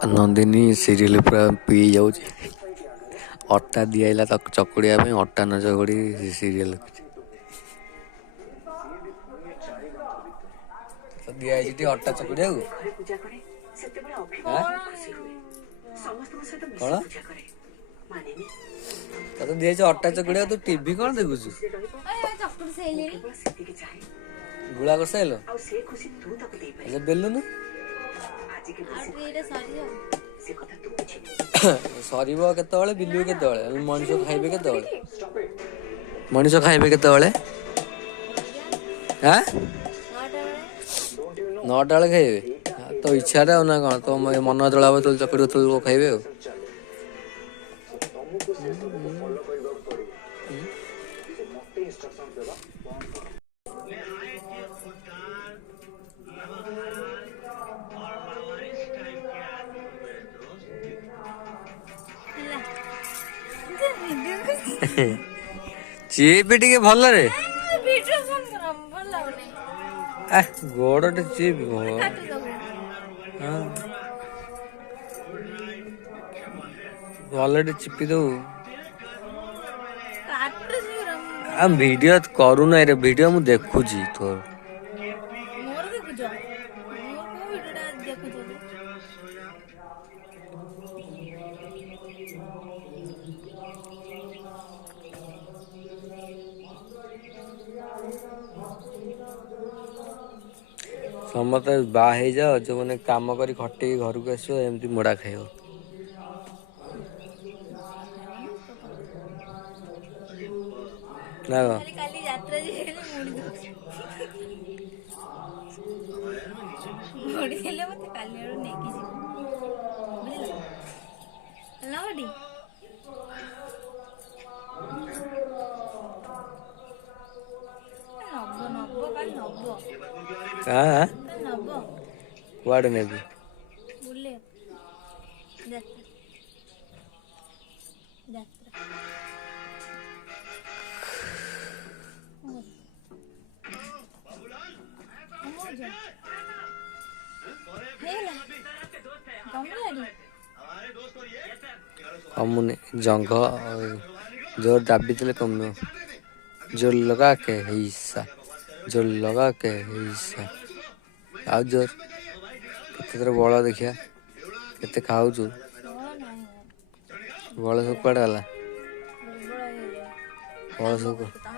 Nandini serial पूरा P जाऊँ अटा दिहला चकुड़िया अटा न चकुड़ी सीरियल दिखाई अटा चकुड़िया कौन तो दिखाई अटा चकुड़िया तू टीवी कौन देखुଛୁ गुला कर साइल बेलुनु सरीब केतବେଳେ बिलु केतବେଳେ मनीष खाइबे केतବେଳେ मनीष खाइबे केतବେଳେ हां 9टा बेले खाइबे तो इच्छा रे ना कौन तो मन जलाब तो चकड़ी तो खाइबे चिप टे भल रे गोड़े चिप भल चिपी दो वीडियो करूना रे वीडियो मु देखुची तोर समते बाहे जाओ जो मैंने काम करी खटे घर को आसो एमती मोड़ा खाइब ना कहाँ कुआड़े नेबी कमुने जंग जोर दाबी थे कम जोर लगा के हिस्सा जोर लगा के हिस्सा आ जोर केते बल देखिया केते खाऊचु बल सब कड़े गला बल सब